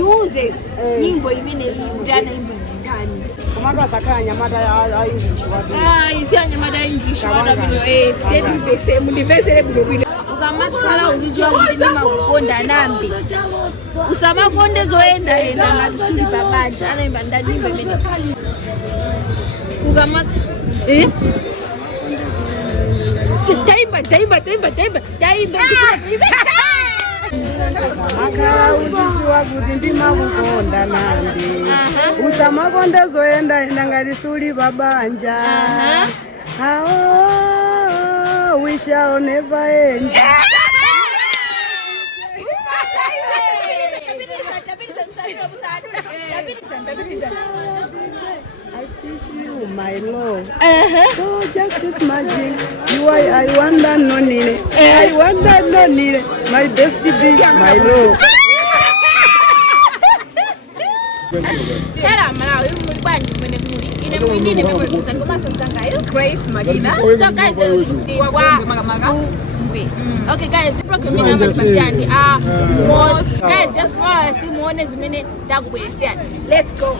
Nduze nyimbo imene ndana imba ndani. Komando asakhala nyamata ya English wapi? Isi nyamata English wala bino tedivese mundivesere bino. Ukamakhala uzijwa kuti ndimakukonda nambe. Usamakonde zoenda enda ngazuli babanja anaimba ndani imba imene. Taimba. Makhala uziwa kuti ndimakukonda nambe. Usamakonde zoenda enda ngati suli babanja. We shall never end. I speak you, my love. So just imagine you I wonder no nile. I wonder no nile. My best be my love. Tera mara uyu muri banyu mwene muri ine mwindine bebe kusanga masanga yo Grace Magina. So guys okay guys, program ina mapashandi most guys just for us muone zimene ndakubweresea. Let's go.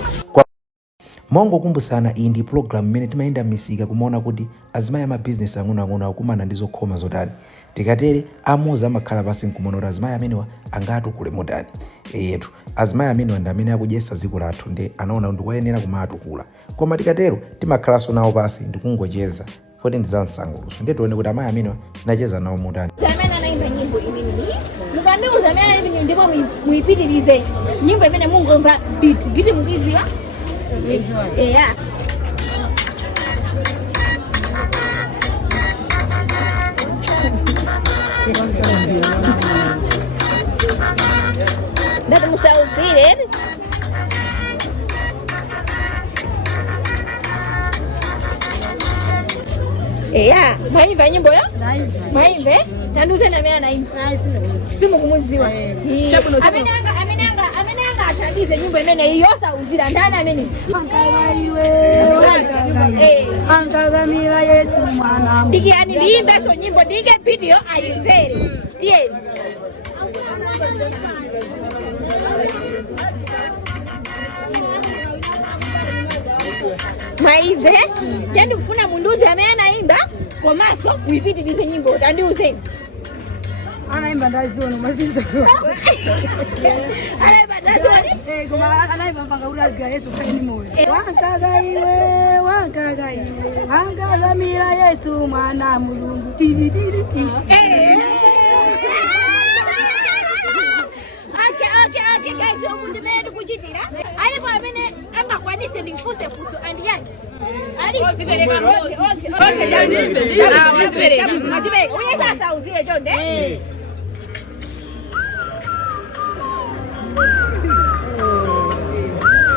Mongo kumbusana iyi ndi program imene timayenda misika kumaona kuti azimayi ama business ang'onoang'ono akumana ndizo khoma zotani. Tikatere amoza amakhala pasi nkumonera azimayi amenewa angatukule motani. Yetu azimayi amenewa ndi amene akudyesa dziko lathu ndi anaona kuti kwayenera kumatukula. Koma tikatero timakhalaso nawo pasi ndikungocheza poti ndizamsanguluso ndiye tione kuti amayi amenewa tinacheza nawo motani. Zamene anaimba nyimbo imene mukandiuza zamene anaimba ndipo muipitirize nyimbo imene mungomva beat mukiziwa. Yeah. Dada musauzire. Yeah, maimba nyimbo ya? Maimbe? Nanduze na mea naimba. Simu kumuziwa. Amenanga atadize nyimbo imene iyosa uzira ndana amene. Angagamira Yesu mwana. Diki ani ndiimbe so nyimbo dike video ayizeri. Tiye. Maive, yani kufuna munduzi amene naimba komaso uipitirize nyimbo tandiuze. Anaimba ndaziona masiza. Anaimba ndaziona. Kuma anaimba mpaka uralika Yesu kwa ni moyo. Wangagamira Yesu mwana mulungu. Tiri. Okay guys, umuntu mene kuchitira. Alipo amene angakwanise ndifuse fuso andi yake. Ali ozibereka okay. Wazibereka. Uye sasa uzile chonde.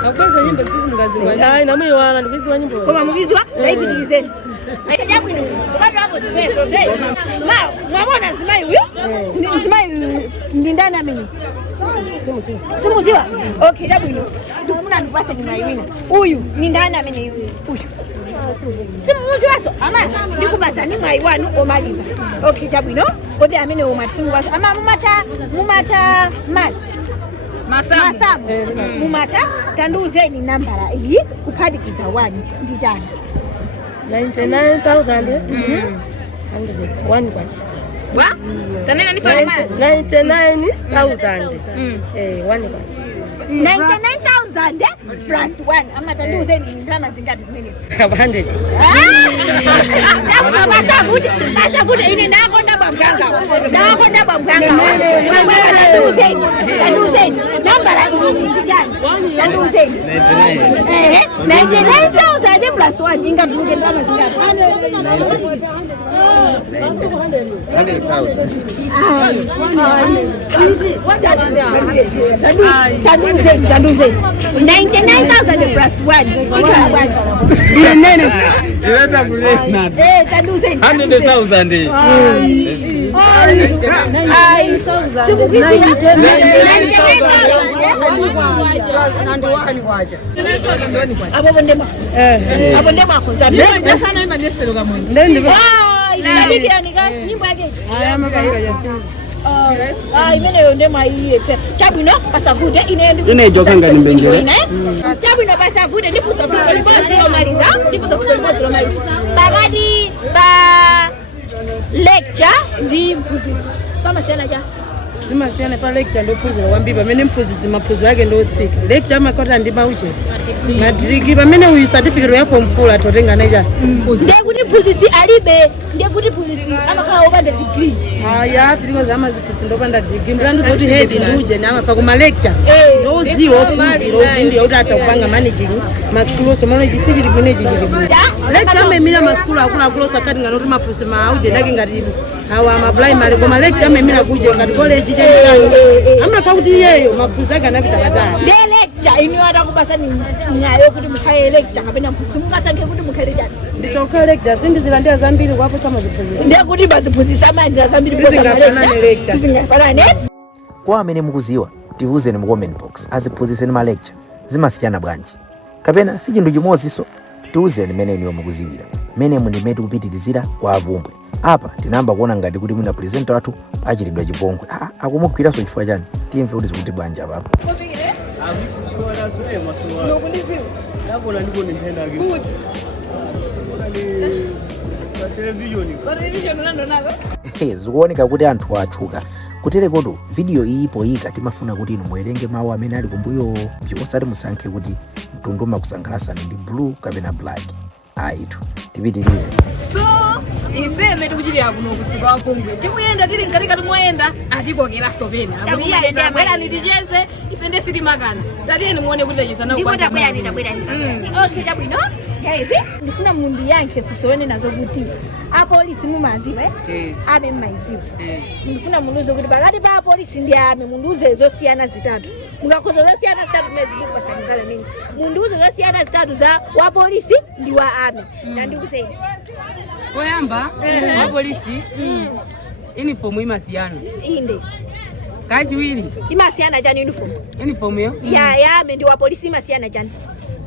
Akweza nyimbo sisi mngazibwa. Hayi namuyiwana ndikizwa nyimbo. Koma mukizwa ndayipitizeni. Achajabu ino. Bado hapo zimezo. Mwabona nzimayi uyo? Nzimayi ndindana amene. Simuziwa. Okay, jabu ino. Ndikufuna ndipase ni mayiwina. Uyu ni ndani amene uyu. Simuziwa so. Ama ndikubasa ni mayiwanu omaliza. Okay, jabu ino. Kodi amene omatisimugwaso. Ama mumata mat. Masamu. Mumata tanduze ni nambara iyi kuphatikiza wani ndi chani. 99,000. One kwachi. Wa? Tanena nisole mali. 99,000. One kwachi. 99,000 plus 1. Ama tanduze ni ndama zingati zimene? 100. Basa kuti ine ndakonda bamganga. Tanduze. Nambara iyi chani. Tanduze. 99,000 plus 1 ingapinge ndama zingati? 100,000. Tanduze. 99,000 plus 1. Direta kulena. Tanduze. 100,000. Imene yonde maiye chabwino pasavute ine jokanga ni mbenjera chabwino pasavute ndifusa fuso limodzi lomaliza pakati pa lecture ndi mphunzitsi pamasiyana cha zimasiyana pa lecture ndophunzira kwambiri pamene mphunzitsi maphunziro ake ndotsika lecture amakota ndi mauche matriki pamene uyu certificate ya form 4 atotenga naija ndiye kuti mphunzitsi alibe ndiye kuti mphunzitsi amakhala opanda degree ya because amaziphunzitsi ndopanda degree mlandu zoti head nduje na pa kuma lecture ndodziwa ophunzira ndi kuti atakupanga managing masukulu so mano isivili managing lecture amemira masukulu akulu sakati nganoti maphunzitsi mauje nake ngati awa ma primary koma lecture amemira kuje ngati college chengera amaka kuti yeyo maphunzitsi ake anapita kataya ndiye lecture ino atakupasa ni nyayo kuti mukhale lecture kapena mphunzitsi mumasankhe kuti mukhale chani nditoka lecture sindizilandira zambiri kwapo samaziphunzitsi ndiye kuti baziphunzitsi amayendera zambiri sizingafanane. Kwa amene mukuziwa tiuzeni mu comment box aziphunzitseni ma lecture zimasiyana bwanji kapena si chinthu chimodzinso tiuzeni mmene niyo mukuziwira mmene mundimeti kupitirizira kwa avumbwe apa tinayamba kuona ngati kuti mwina presenter wathu achitidwa chipongwe akumugwiranso chifukwa chani timve kuti zikuti bwanji apapo zikuoneka kuti anthu atchuka kutere koto video iyi poyika timafuna kuti inu muwerenge mawu amene ali kumbuyo osati musankhe kuti mtundu makusangalasani ndi blue kapena black aitu tipitirize. So ife tikuchitira kuno kusika wakongwe tikuyenda tili mkatikati moyenda atikokeraso pena akuti iye tabwerani ticheze ife nde sitimakana tatiyeni muone kuti tachezana ndipo tabwerani okay chabwino guys ndifuna mundu yankhe funso wene nazo kuti apolisi mumaziwe ame mmaiziwe ndifuna munduze kuti pakati pa apolisi ndi ame munduze zosiyana zitatu mukakhoza zosiyana zitatu zimene zikupasangala nini munduze zosiyana zitatu za wapolisi ndi wa ame ndandikuseni koyamba wapolisi uniform imasiyana inde kachiwiri imasiyana chani uniform yo ya ame ndi wapolisi imasiyana chani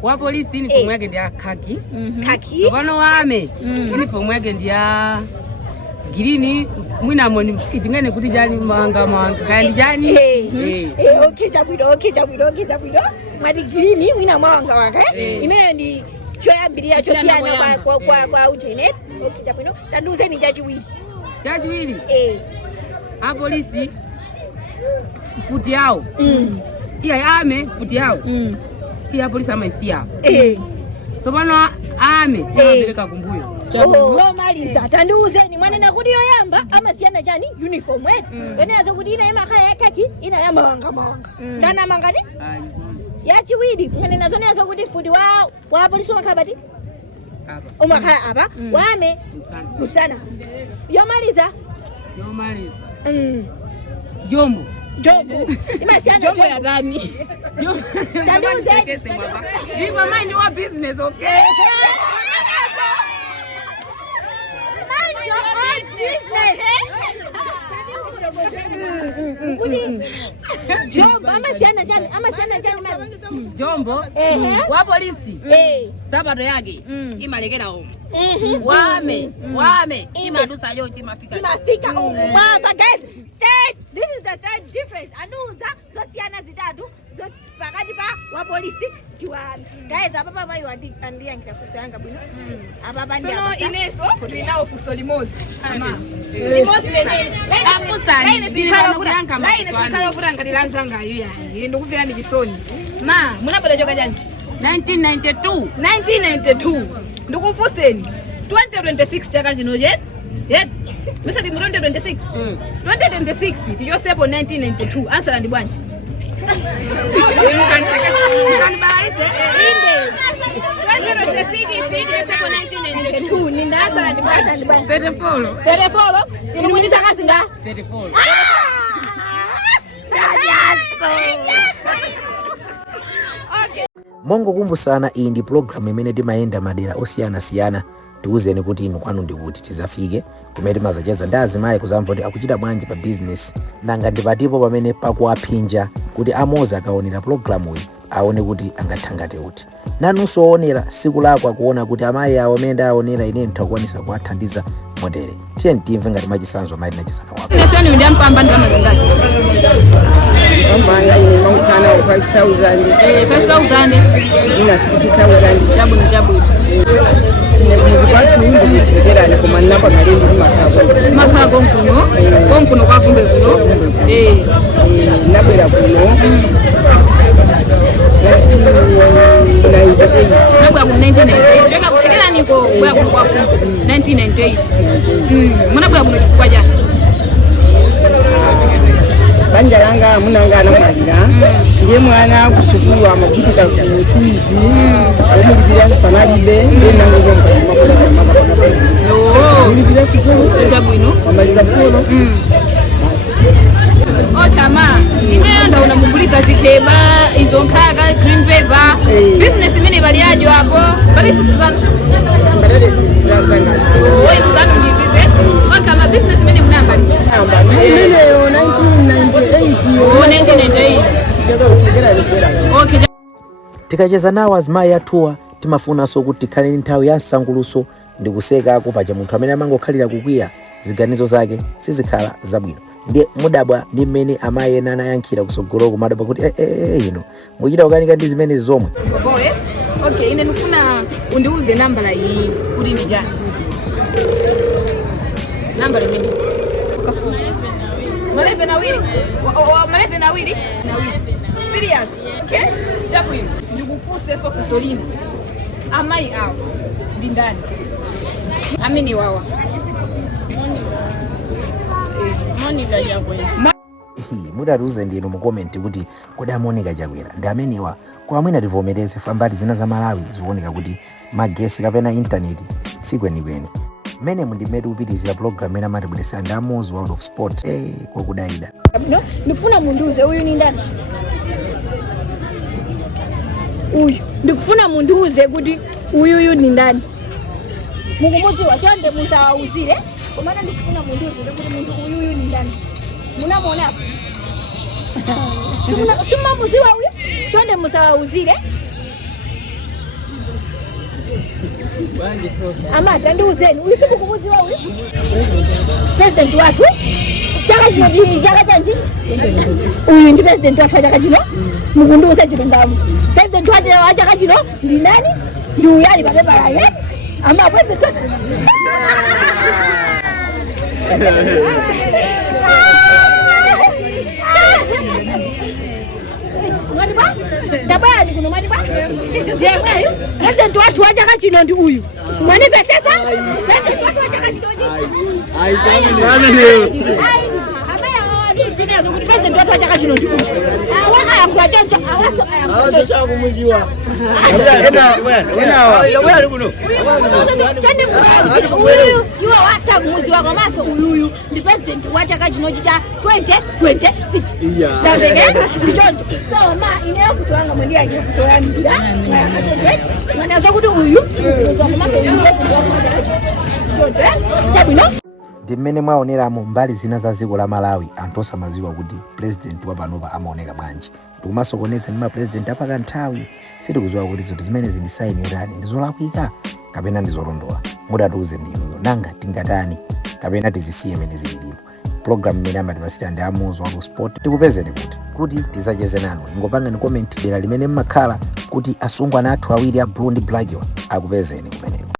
wapolisi uniform yake ndi ya khaki khaki pano wame uniform yake ndi ya green mwinamo tingene kuti chani manga kandi chani okay chabwino mwati green mwina mwanga wake imene ndi choyambirira chosiyana kwa ujenet okay chabwino tanduzeni chachiwiri apolisi futi yawo iya ame futi yawo iya polisi amaisiya so pano ame amapereka kumbuyo maliza tandiuzeni mwanena kuti yoyamba amasiyana chani uniform wetu wenezo kuti ina yamakhala yakaki ina yamawanga ndana mangati yachiwiri mwanena zonezo kuti futi wa polisi umakhala pati umakhala apa wame usana yomaliza jombo imasiyana jombo ya dhani tandiuzeni Viva mind your business, okay? Jombo amasiyana chani jombo wa polisi sabato yake imalekera omo wame imadusa yote imafika mwaka guys. This is the third difference. Anuza zosiyana zitatu pakati pa wa polisi tiwani guys apapa bayi andiya ngitafuso yanga bwino apapa ndi apa so ineso tulinawo fuso limozi limozi sikalo kuti angatilanzanga iyo yayi ndikuvera ndi chisoni ma munabwera choka chanji 1992 ndikufuseni 2026 chaka chino yet Mr. Mu 2026 2026 tiyosepo 1992 answer ndi bwanji Mongo kumbusana iyi ndi program imene timayenda madera osiyanasiyana tiuzeni kuti inu kwanu ndikuti tizafike kumene mazacheza ndi azimayi kuzamva kuti akuchita bwanji pa business nanga ndipatipo pamene pakuaphinja kuti amoza akaonera programu iyi aone kuti angathangate kuti nanunso oonera siku lako akuona kuti amayi awo amene aonera ine ntakwanisa kuwathandiza motere tiyeni timve ngati machisanzo amayi tinachizana wapo. Mama ine maukana 5000. 5000. Ina 6000. Chabu. Mukubatu ndikugerane koma napa kalendo makhala konkuno kwavumbe kuno nabwera kuno nabwera ku 1998 beka kutekeraniko bwera kuno kwavumbe 1998 munabwera kuno chifukwa chani banja langa munanga anamwalira ndiye mwana kusukulu amakutika kutizi omulipira panalibe nenangozomukaulipira sukulu echabwino amaliza fulo otama inenda unamugulisa ziteba izo nkaka green paper business imene bali yajo hapo bali susuzana oi kuzana mjivize otama business imene munambali imeneyo 1998 okay. tikacheza nawo azimayi athuwa timafunanso kuti tikhaleni nthawi ya msanguluso ndi kusekako paja munthu amene amangokhalira kukwiya ziganizo zake sizikhala zabwino. Ndiye mudabwa ndi mmene amayi ena anayankhira kusogoloko madabwa kuti ino muchita kukanika ndi zimene zomwe. Okay, ine ndifuna undiuze nambala iyi kuti ndi chani. Nambala imene ukafuna maleve nawiri serious. Okay, chabwino ndikufuse sofuso lina amayi awo ndi ndani amene wawa Monica Chakwera. Mudatiuze ndinu mu comment kuti kodi Monica Chakwera ndi amenewa kwa amwene ativomereze fambali zina za Malawi zikuoneka kuti magesi kapena internet sikwenikweni. Mene mundimeti upitizira program ena matibwelesa ndi Amozi World of Sport kwa kudaida. Ndikufuna munduze uyu ni ndani? Uyu ndikufuna munduze kuti uyu ni ndani? Mukumuziwa chonde musawauzire komana ndikufuna munduze kuti muntu uyu ni ndani? Munamona hapo? Simamuziwa uyu chonde musawauzire. Amata ndiuzeni uyu simukumuziwa uyu? President watu? Chaka chino chini chaka chanji? Uyu ndi president watu chaka chino? Mukunduza chino ngamu. President watu chaka chino ndi nani? Ndi uyu ali papepa yake? Ama president watu? Madiba? Dabaya ni kuno madiba? Ndiye mwayo? President watu chaka chino ndi uyu. Mwani pesa? President watu chaka chino ndi uyu. Ndinezo kuti president watu chaka chino ndi uyu. Awa yakula chancho awaso ayakuwa cha kumuziwa. Uyu iwa wasa kumuzi wako maso uyu ndi president wa chaka chino cha 2026. Sabeke ndichonto. So ma inefuso wanga mwendi yake fuso yangira. Mwanazo kuti uyu uzoko maso uyu president wa chaka chino. Chabino ndi mmene mwaoneramo mbali zina za dziko la Malawi anthu osamaziwa kuti president wa panopa amaoneka bwanji. Ndikumasokoneza ndi mapresident apaka nthawi sitikuziwa kuti zoti zimene zindisaini yotani ndizolakwika kapena ndizolondola. Mudatiuze ndinuyo nanga tingatani kapena tizisiye mene zililimu. Program imene amatipasira ndi Amozi World of Sport tikupezeni kuti tizacheze nanu. Ingopanga ni comment dera limene mmakhala kuti asungwana athu awiri a blue ndi black akupezeni kumene.